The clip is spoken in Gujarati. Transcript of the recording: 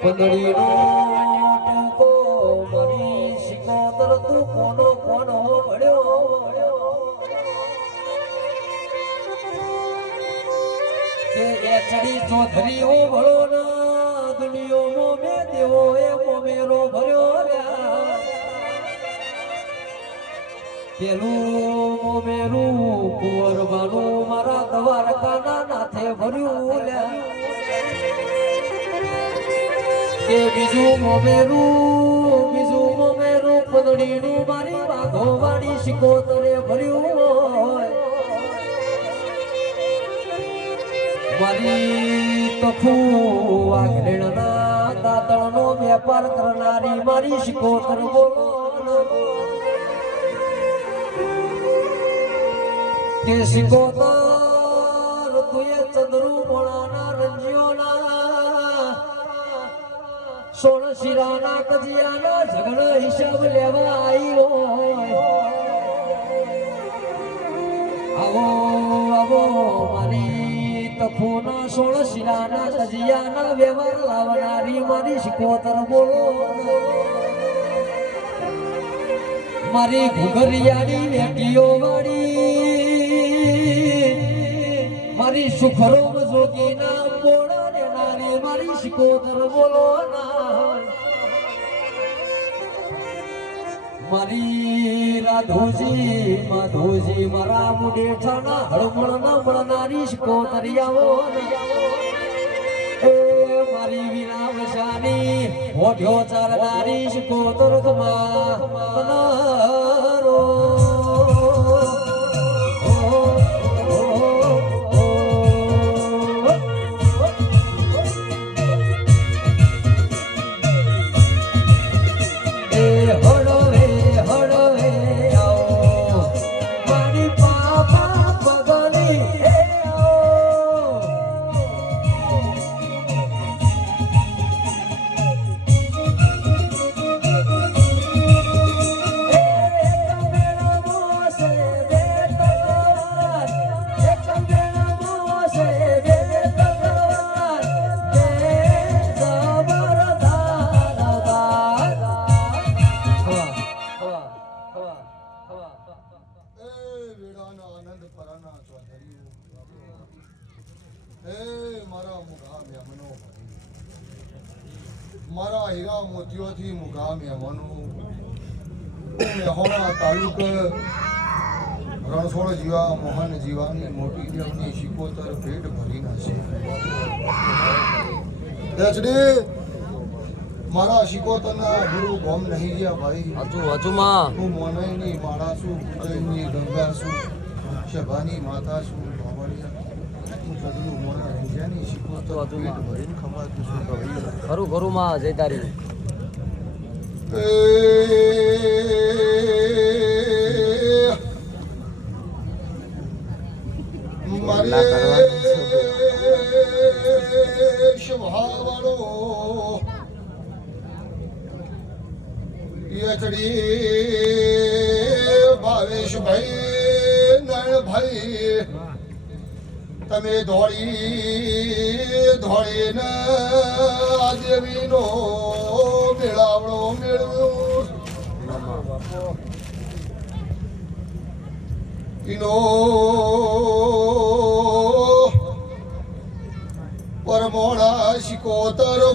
પંદડીનો ટૂંકો મરી શિકોતર તું કોનો કોનો વળ્યો કે એચડી ચડી ચોધરી ઓ ના દુનિયોમાં મેં દેવો એ મોમેરો ભર્યો લ્યા. પેલું મોમેરું કુંવરબાનું મારા દ્વારકાના નાથે ભર્યું લ્યા. કે બીજું મોમેરું બીજું મોમેરું પદડીનું મારી વાઘો વાળી તને ભર્યું હોય. મારી તફુ આઘરેણના દાતણનો વેપાર કરનારી મારી શિકોતર બોલો કે શિકોતર તુએ ચંદ્રુ મોણાના રંજીઓના સોળ શિરાના કજિયાના ઝઘડો હિસાબ લેવા આવી હોય. આવો આવો, મારી તફોના સોળ શિરાના કજિયાના વ્યવહાર લાવનારી મારી શિકોતર બોલો. મારી ઘુઘરિયાની વેટીઓ વાળી, મારી સુખરો મજોગીના બોળા ને મારી શિકોતર બોલો ના. મારી રાધોજી, માધોજી મારા મુડેઠાના હળમળ ના મળનારી શિકોતરિયાઓ એ મારી વિના વસાની હોઠ્યો ચાલનારી શિકોતર કમા આનંદ પરાના ચોધરીઓ. હે મારા મુઘા મહેમાનો મારા હીરા મોતીઓથી મુઘા મહેમાનો મેહોણા તાલુક રણછોડ જીવા મોહન જીવાની મોટી દેવની શિકોતર પેટ ભરી દેચડી મારા શિકોતરના ગુરુ ગોમ નહીં ગયા ભાઈ. હજુ હજુમાં હું મોનઈની માળા છું ઉદયની ગંગા છું. શભાની માતા કવિ ખરું ખરું માં જયતારી. શભાવાળો. યચડી ભાવેશભાઈ નયનભાઈ તમે ધોળી ધોળીને આ દેવીનો મેળાવડો મેળવ્યો. ઈનો પરમોણા શિકોતર